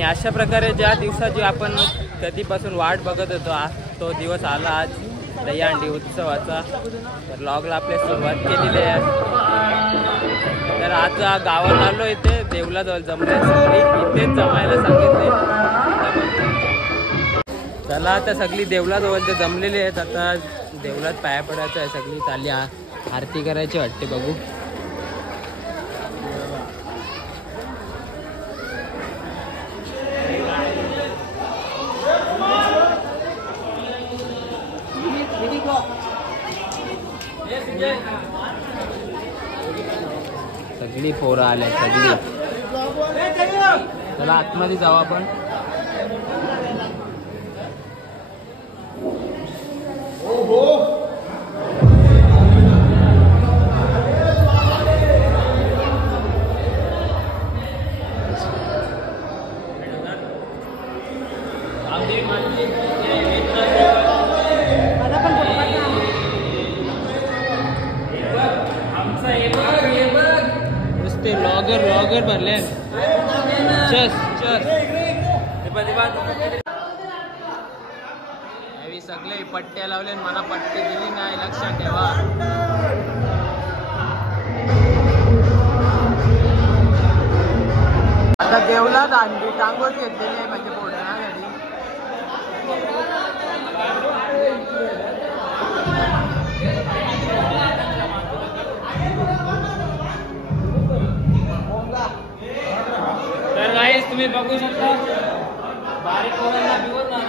आणि अशा प्रकारे ज्या दिवसाची आपण कधीपासून वाट बघत होतो तो दिवस आला आज दहीहंडी उत्सवाचा. तर व्लॉगला आपल्या सुरुवात केलेली आहे. तर आज गावात आलो इथे देवलाजवळ जमले सगळी इथेच जमायला सांगितले. चला आता सगळी देवलाजवळ जमलेली आहेत. आता देवलात पाया पडायचं आहे. सगळी चालली आरती करायची वाटते बघू. सगळी पोरं आल्या सगळी. चला आतमध्ये जाऊ आपण. नुसते लॉगर भरले. सगळे पट्ट्या लावले. मला पट्टी दिली नाही लक्षात ठेवा. आता देवला दांडी टांगोच घेतलेली आहे म्हणजे पोटण्यासाठी. तर गाईस तुम्ही बघू शकता बारीक पोरांना बिवत नाही.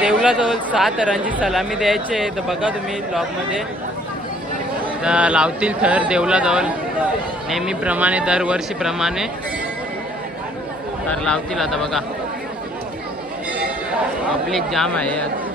देवलाजवळ 7 तरांची सलामी द्यायची आहे. तर बघा तुम्ही ब्लॉगमध्ये लावतील थर देवलाजवळ नेहमीप्रमाणे दरवर्षीप्रमाणे तर लावतील. आता बघा पब्लिक जाम आहे.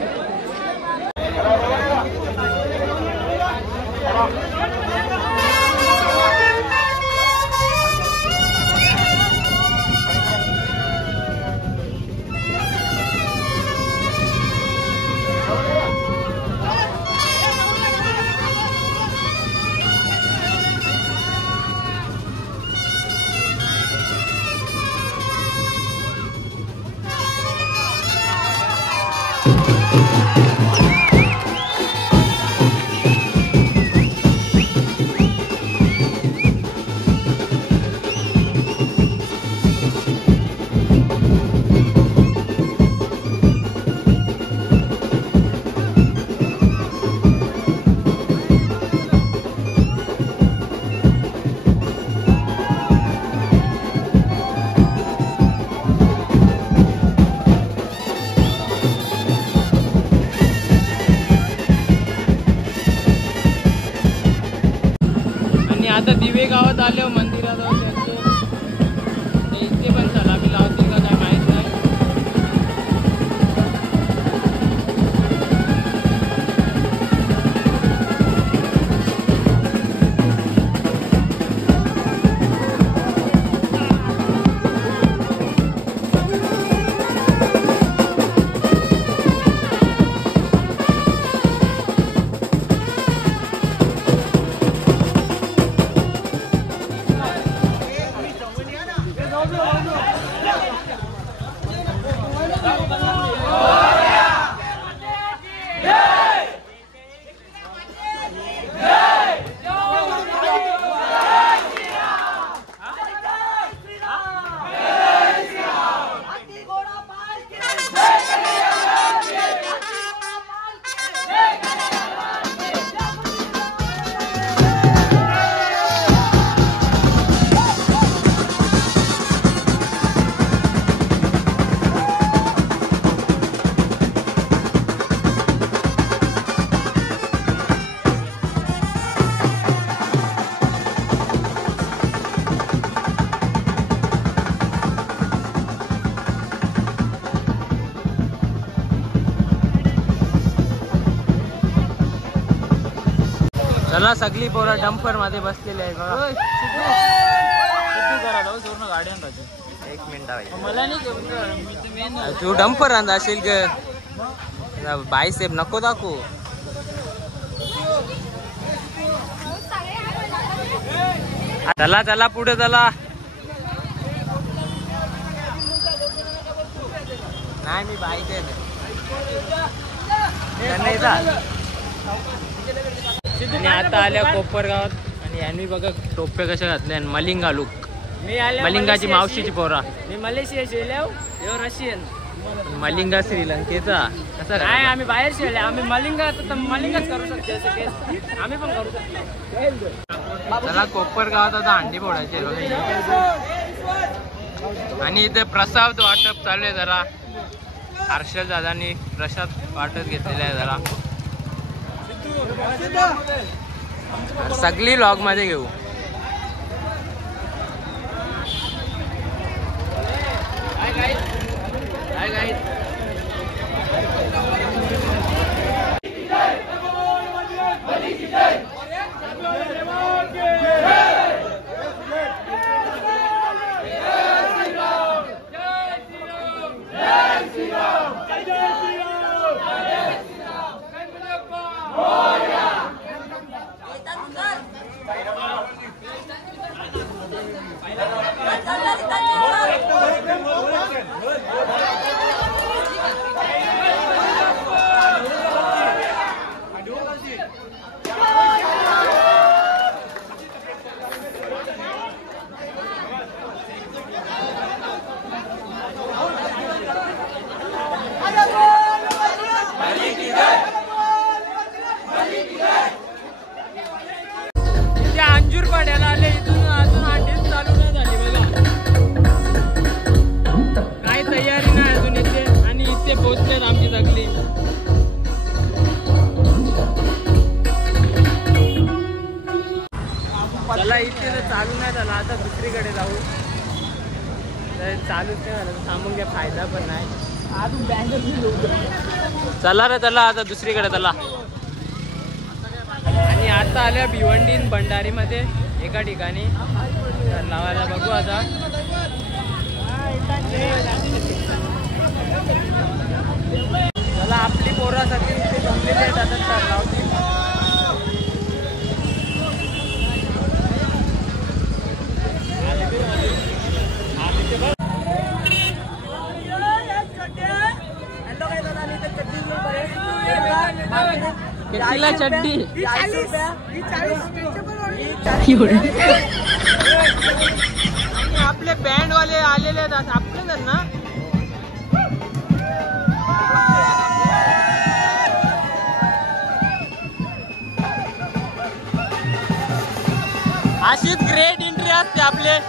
आता दिवे गावात आले मंदिराजवळ इथे पण सलामी लावतील का काय माहित नाही. चला सगळी पोरं डंपर मध्ये बसलेले आहे बघा. एक मिनिट तू डंपर आणला असेल ग बाईसेप नको दाखवू. चला चला पुढे चला. नाही मी बाईक आहे आणि आता आल्या कोपरगावात आणि यांनी बघा टोपे कशा घातले आणि मलिंगा लुक. मलिंगाची मावशीची पोरा. मी मलेशिया शिवल्याव यो रशियन. मलिंगा श्रीलंकेचा कसं काय आम्ही बाहेर शिवले. आम्ही मलिंगाच करू शकतो असं केस आम्ही पण करू शकतो. चला कोपरगावात आता अंडी फोडायची आणि इथे प्रसाद वाटप चालू आहे. जरा हर्षल दादांनी प्रसाद वाटप घेतलेला आहे. जरा सगळी लॉग मध्ये घेऊ. अंजूर पाड्याला आले. इथून अजून अंडीच चालू नाही झाली बघा. काय तयारी नाही अजून इथे आणि इथे पोहोचलेत आमची सगळी. चला इथे तर चालू नाही झाला. आता दुसरीकडे जाऊ. चालूच नाही झालं थांबून काय फायदा पण नाही. अजून चला रे चला आता दुसरीकडे चला. आणि आता आल्या भिवंडी भंडारीमध्ये एका ठिकाणी तर लावायला बघू आता. चला आपली पोरासाठी इथे जमलेली आहेत आता तर लावतील. कितीला चड्डी. आपले बँड वाले आलेले आहेत आपले तर ना. अशीच ग्रेट एंट्री असते आपले.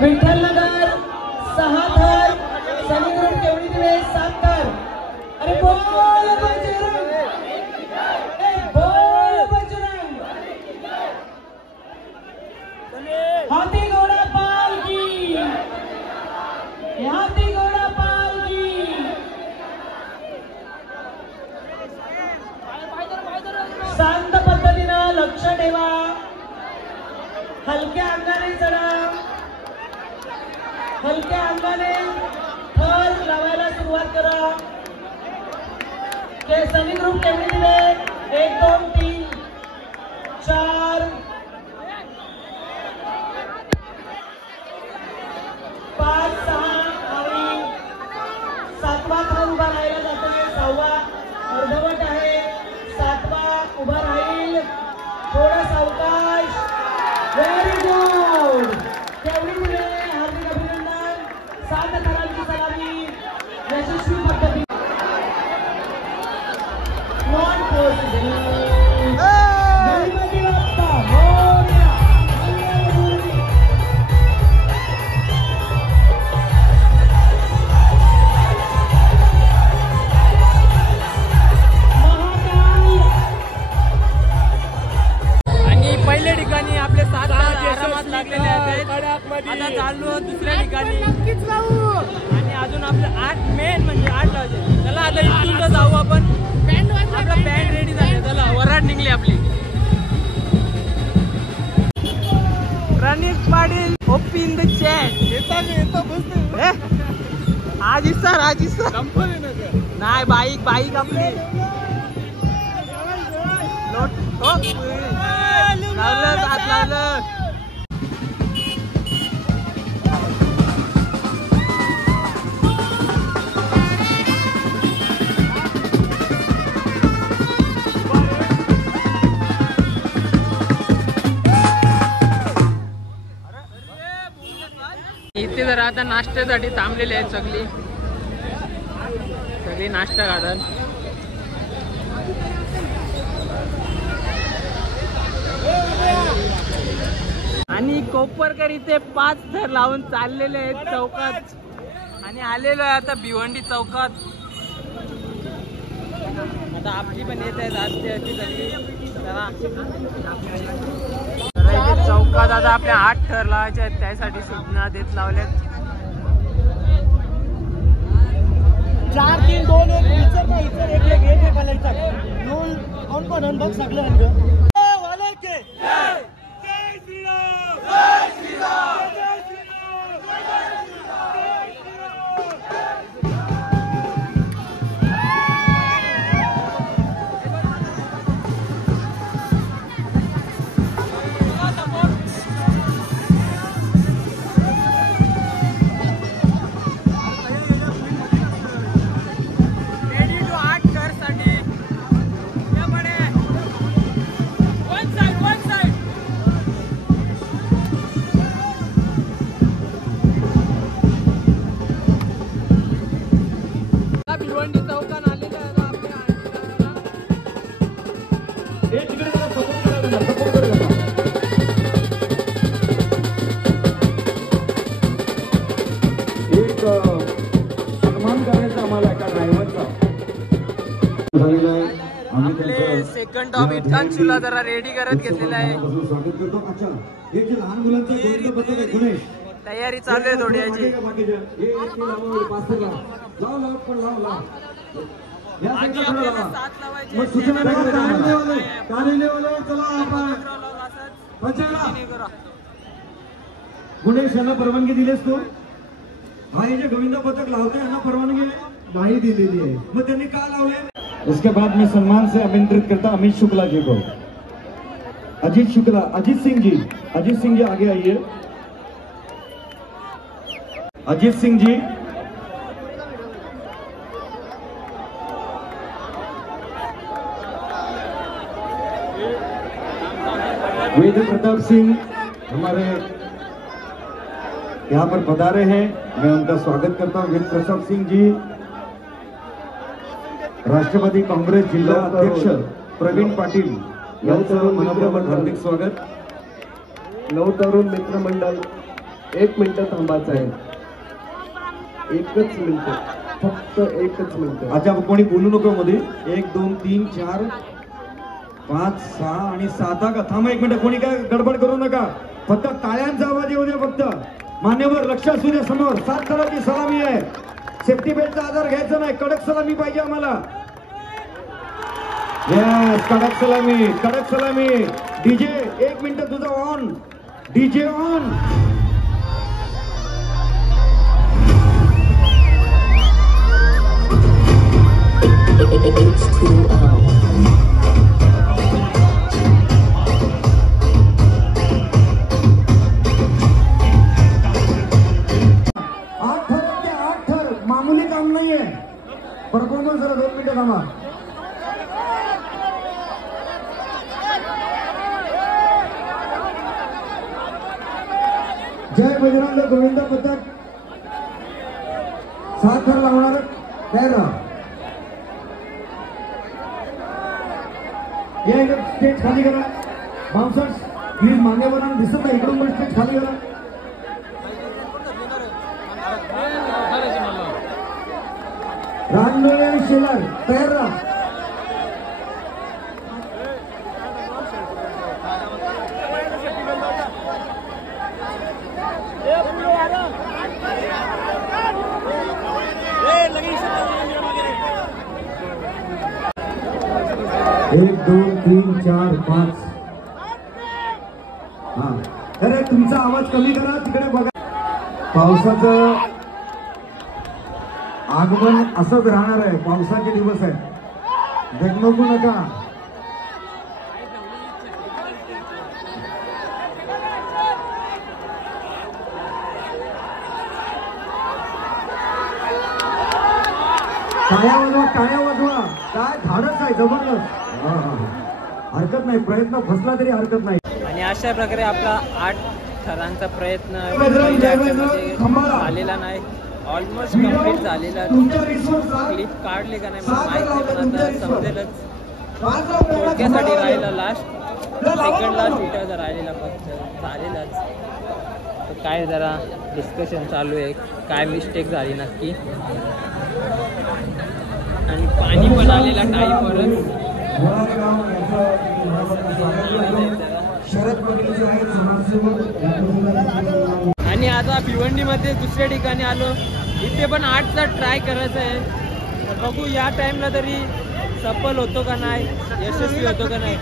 विठ्ठलनगर 6 थर, सनीग्रुप केवडी दिवे 7 थर. अरे बोल बजरंग, बोल बजरंग. हाथी घोड़ा पाल की, हाथी घोड़ा पाल की. शांत पद्धतीनं लक्ष ठेवा. हलक्या अंगाने चढा, हलक्या अंगाने थर लावायला सुरुवात करा. सनी ग्रुप केवढी दिले 1 2 3 4 5 6 आणि 7वा थर उभा राहायला जातोय. 6वा अर्धवट आहे, 7वा उभा राहील. थोडा सावकाश. Very good. केवढी दिले हार्दिक अभिनंदन. 7 थरांची सलामी यशस्वी पद्धती. Non possible. गणपती बाप्पा मोरया. मंगलमूर्ती. आणि पहिल्या ठिकाणी आपले 7 तास आरामात लागलेले आहेत. आता चाललो दुसऱ्या ठिकाणी आणि अजून आपले 8 मेन म्हणजे 8 वाजे. चला आता इथून तर जाऊ आपण. आपला बँड रेडी झाले. चला वराड निघली आपली. Ranit Patil op in the chat. आज नाही बाईक आपली लोट लावलं हात लावलं. इथे जरा आता नाश्त्यासाठी थांबलेले आहेत. सगळी नाश्ता खातात. आणि कोपरकर इथे 5 थर लावून चाललेले आहेत चौकात. आणि आलेलो आहे आता भिवंडी चौकात. आता आपली पण येत आहेत आज अशी सगळी. इथे चौकात आता आपल्या 8 थर लावायचे आहेत. त्यासाठी सूचना देत लावल्यात. 4 3 2 1 इचर ना इचर एक घालायचा. नूल कोण बघ सगळं अंग. वाले के जय श्रीराम, जय श्रीराम, जय भिवंडी चौकात आलेलो आहे आपल्या. एक सन्मान करायचा आम्हाला एका ड्रायव्हरचा. आपले सेकंड ऑफ इटकांशूला जरा रेडी करत घेतलेला आहे. स्वागत करतो. अच्छा हे जे लहान मुलांचं गोविंद पथक आहे गुणेश, तयारी चालू आहे थोडी याची. गुणेश यांना परवानगी दिलीस तू? हा हे जे गोविंद पथक लावते यांना परवानगी नाही दिलेली आहे. मग त्यांनी का लावले? इसके बाद मैं सम्मान से आमंत्रित करता अमित शुक्ला जी को. अजीत सिंह जी आगे आइए. अजीत सिंह जी, वेद प्रताप सिंह हमारे यहाँ पर पधारे हैं. मैं उनका स्वागत करता हूँ. वेद प्रताप सिंह जी, राष्ट्रवादी कांग्रेस जिल्हा अध्यक्ष प्रवीण पाटील यांचं मनपूर्वक हार्दिक स्वागत. नवतरुण मित्र मंडळ 1 मिनिट थांबायचं आहे. 1च मिनिट, फक्त 1च मिनिट. अच्छा कोणी बोलू नको मध्ये. 1 2 3 4 5 6 आणि 7 का. थांबा 1 मिनिट, कोणी काय गडबड करू नका. फक्त टाळ्यांचा आवाज येऊ द्या. फक्त मान्यवर लक्ष असू द्या. समोर 7 थराची सलामी आहे. सेफ्टी बेल्टचा आधार घ्यायचा नाही. कडक सलामी पाहिजे आम्हाला. येस, कडक सलामी, कडक सलामी. डीजे 1 मिनिट तुझा ऑन. DJ on. मामूली काम नाहीये. परफॉर्मन्स जरा 2 मिनिटं थांबा. जय बजरंग गोविंद पथक 7 थर लावणार तयार राहा. या स्टेज खाली करा. बाउन्सर्स प्लीज मान्यवरांना दिसत नाही. इकडून पण स्टेज खाली करा. रानडोळे आणि शेलार तयार राहा. एक 2 3 4 5. हा, अरे तुमचा आवाज कमी करा. तिकडे बघा. पावसाचं आगमन असंच राहणार आहे. पावसाचे दिवस आहेत. डगमगू नका. टाळ्या वाजवा, टाळ्या वाजवा. काय धाडस आहे, जबरदस्त. हरकत नाही. प्रयत्न फसला तरी हरकत नाही. आणि अशा प्रकारे आपला 8 थरांचा प्रयत्न झालेला नाही. ऑलमोस्ट कम्प्लीट झालेला. क्लिप काढली का नाही मला माहिती नाही, पण आता समजेलच. थोडक्यासाठी राहिला लास्ट, सेकंड लास्ट विटाचा राहिलेला फक्त झालेलाच. तर काय जरा डिस्कशन चालू आहे, काय मिस्टेक झाली नक्की. आणि पाणी पण आलेला टाईमवरच. आणि आता भिवंडीमध्ये दुसऱ्या ठिकाणी आलो. इथे पण 8चा ट्राय करायचा आहे. तर बघू या टाइमला तरी सफल होतो का नाही, यशस्वी होतो का नाही.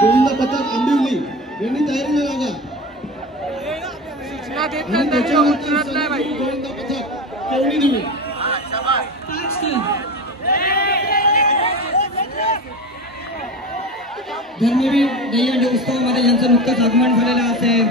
गोविंद पथक आंबिवली यांनी तयारीला लागा. सूचना देत तरी उतरत नाही भाई. गोविंद पथक केवढी नव्हे. धर्मवीर दहीहंडी उत्सवामध्ये यांचं नुकतंच आगमन झालेलं असेल.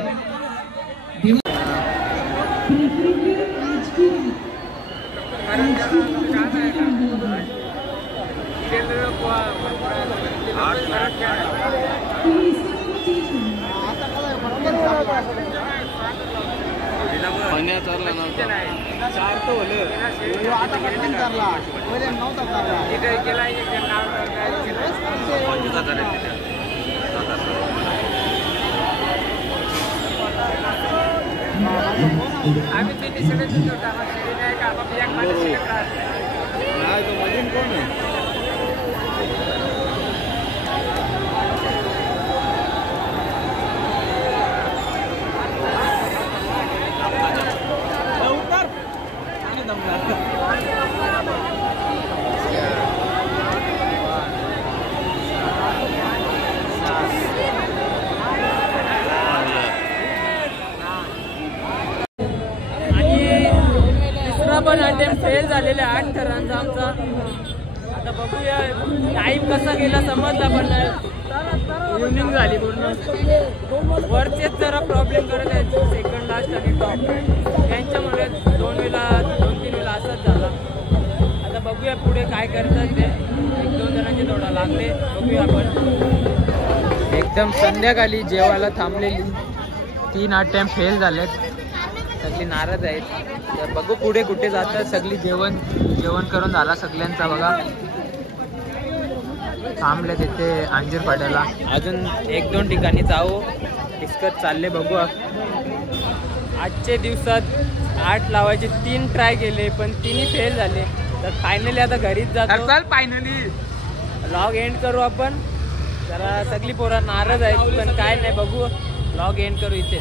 आम्ही ते निसर्गाची जोडा नाही का आपण एक माणूस नाही तो मधून कोण आहे. पण अटेम्प्ट फेल झालेले 8 थरांचा आमचा. आता बघूया टाईम कसा गेला समजला पण नाही. इव्हनिंग झाली पूर्ण. वरचेच जरा प्रॉब्लेम करत आहेत. सेकंड लास्ट आणि टॉप त्यांच्यामुळे 2-3 वेळा असंच झाला. आता बघूया पुढे काय करतात ते. 1-2 जणांचे थोडा लागले. बघूया आपण. एकदम संध्याकाळी जेवायला थांबलेली 3 अटेम्प्ट फेल झालेत. सगळी नाराज आहेत. तर बघू पुढे कुठे जातात. सगळी जेवण करून झाला सगळ्यांचा बघा. थांबले तिथे अंजीर फाट्याला. अजून 1-2 ठिकाणी जाऊ डिस्कस चालले बघू. आजच्या दिवसात 8 लावायचे 3 ट्राय केले पण 3ही फेल झाले. तर फायनली आता घरीच जातो. फायनली लॉग एंड करू आपण. जरा सगळी पोरं नाराज आहेत पण काय नाही, बघू लॉग एंड करू इथे.